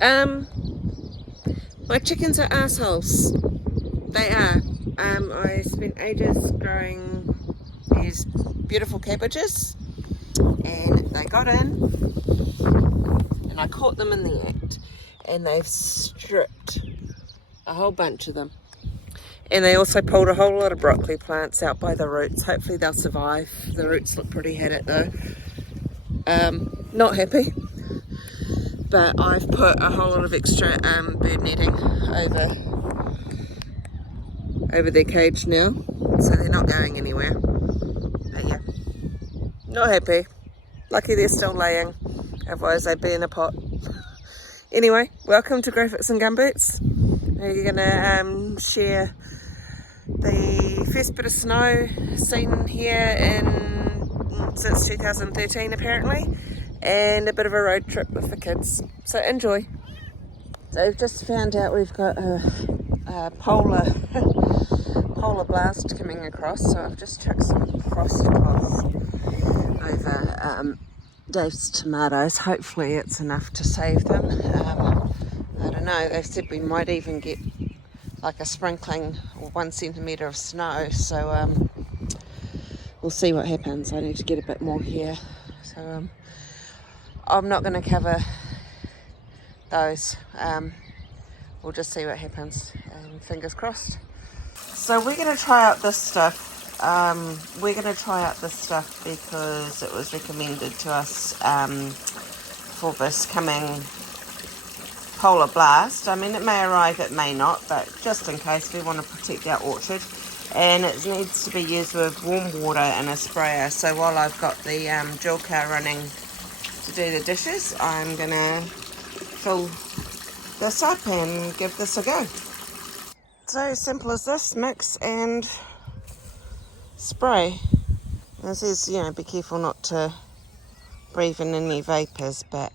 Um, my chickens are assholes. They are. I spent ages growing these beautiful cabbages, and they got in, and I caught them in the act, and they've stripped a whole bunch of them. And they also pulled a whole lot of broccoli plants out by the roots. Hopefully they'll survive. The roots look pretty hit it though. Not happy. But I've put a whole lot of extra bird netting over their cage now, so they're not going anywhere. But yeah, not happy. Lucky they're still laying, otherwise they'd be in a pot. Anyway, welcome to Graphics and Gumboots. We're gonna share the first bit of snow seen here since 2013 apparently, and a bit of a road trip with the kids. So enjoy. So I've just found out we've got a polar blast coming across, so I've just chucked some frost cloths over Dave's tomatoes. Hopefully it's enough to save them. I don't know, they've said we might even get like a sprinkling or 1 centimetre of snow, so we'll see what happens. I need to get a bit more here, so I'm not going to cover those. We'll just see what happens, and fingers crossed. So we're going to try out this stuff. Because it was recommended to us for this coming polar blast. I mean, it may arrive, it may not, but just in case, we want to protect our orchard. And it needs to be used with warm water and a sprayer. So while I've got the drill car running to do the dishes, I'm going to fill this up and give this a go. So simple as this, mix and spray. This is, be careful not to breathe in any vapours, but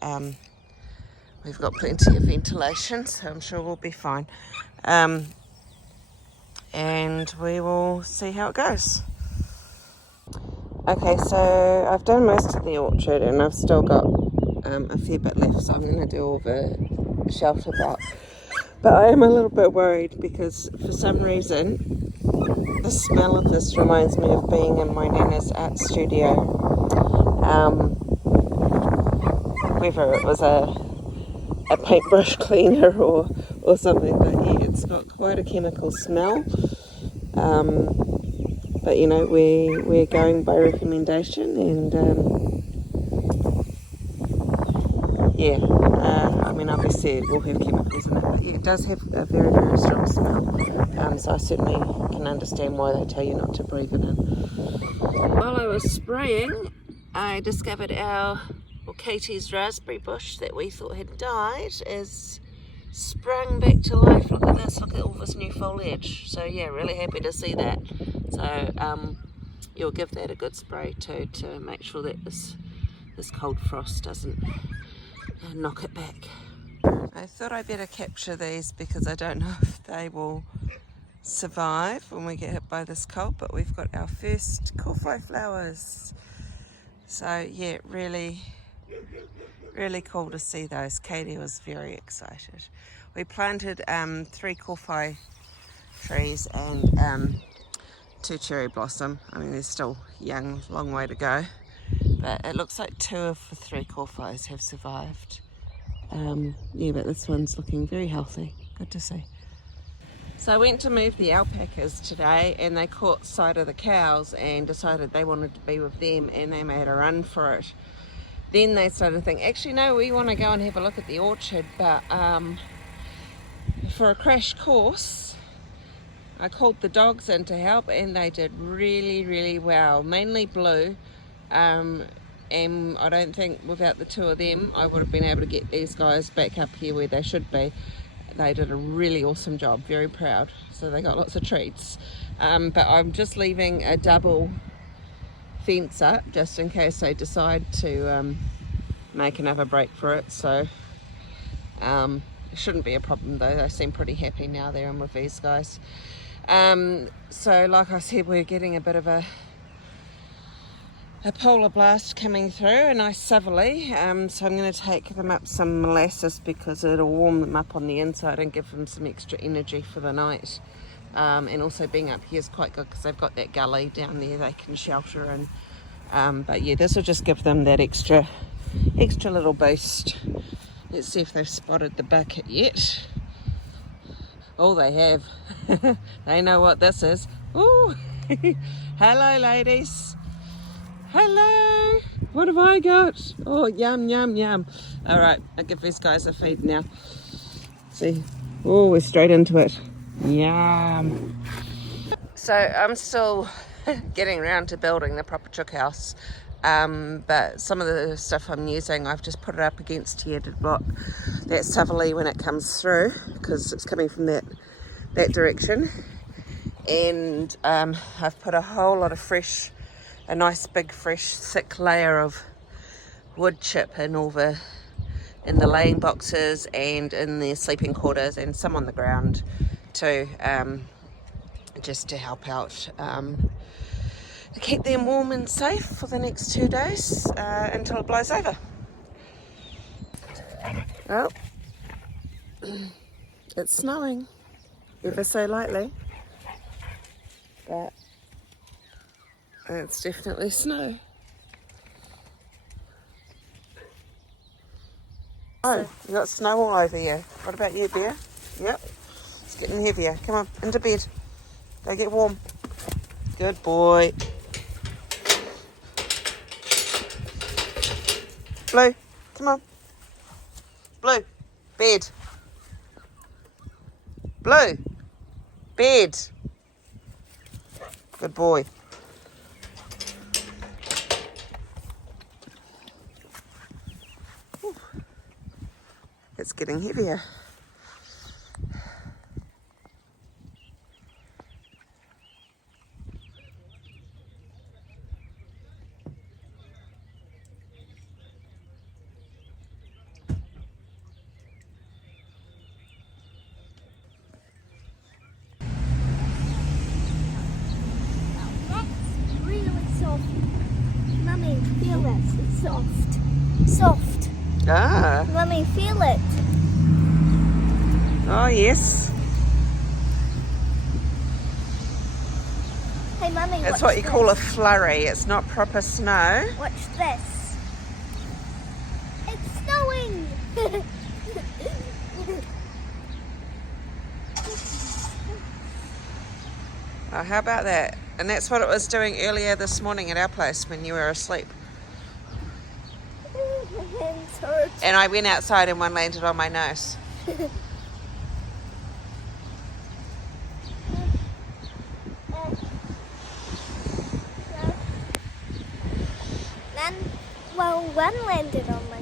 we've got plenty of ventilation, so I'm sure we'll be fine. And we will see how it goes. Okay, so I've done most of the orchard and I've still got a fair bit left, so I'm going to do all the shelter part. But I am a little bit worried because for some reason the smell of this reminds me of being in my Nana's art studio. Whether it was a paintbrush cleaner or something, but yeah, it's got quite a chemical smell. But we're going by recommendation, and obviously it will have chemicals in it, but yeah, it does have a very, very strong smell. So I certainly can understand why they tell you not to breathe it in. While I was spraying, I discovered Katie's raspberry bush that we thought had died is sprung back to life. Look at this, look at all this new foliage. So yeah, really happy to see that. So you'll give that a good spray too, to make sure that this cold frost doesn't knock it back. I thought I'd better capture these because I don't know if they will survive when we get hit by this cold, but we've got our first kōwhai flowers. So yeah, really cool to see those. Katie was very excited. We planted 3 kōwhai trees and 2 cherry blossom. I mean, they're still young, long way to go, but it looks like 2 of the 3 kōwhais have survived. But this one's looking very healthy. Good to see. So I went to move the alpacas today, and they caught sight of the cows and decided they wanted to be with them, and they made a run for it. Then they started to think, actually no, we want to go and have a look at the orchard, but for a crash course I called the dogs in to help, and they did really, really well, mainly Blue. And I don't think without the 2 of them I would have been able to get these guys back up here where they should be. They did a really awesome job, very proud. So they got lots of treats. But I'm just leaving a double fence up just in case they decide to make another break for it. So it shouldn't be a problem though. They seem pretty happy now they're in with these guys. So like I said, we're getting a bit of a a polar blast coming through, a nice southerly. So I'm going to take them up some molasses because it'll warm them up on the inside and give them some extra energy for the night. And also being up here is quite good because they've got that gully down there they can shelter in. But yeah, this will just give them that extra little boost. Let's see if they've spotted the bucket yet. Oh, they have. They know what this is. Ooh. Hello, ladies. Hello. What have I got? Oh, yum, yum, yum. All right, I'll give these guys a feed now. See? Oh, we're straight into it. Yum. So I'm still getting around to building the proper chook house. But some of the stuff I'm using, I've just put it up against here to block that southerly when it comes through because it's coming from that direction. And I've put a whole lot of a nice big fresh thick layer of wood chip in the laying boxes and in the sleeping quarters and some on the ground too, just to help out keep them warm and safe for the next 2 days until it blows over. Oh, it's snowing ever so lightly, but it's definitely snow. Oh, you got snow all over you. What about you, Bear? Yep, it's getting heavier. Come on, into bed. Go get warm. Good boy. Blue, come on. Blue, bed. Blue, bed. Good boy. Whew. It's getting heavier. Mummy, feel this. It's soft. Soft. Ah. Mummy, feel it. Oh, yes. Hey, Mummy, That's what you call a flurry. It's not proper snow. Watch this. It's snowing. Oh, how about that? And that's what it was doing earlier this morning at our place when you were asleep. My hands hurt. And I went outside and one landed on my nose. One landed on my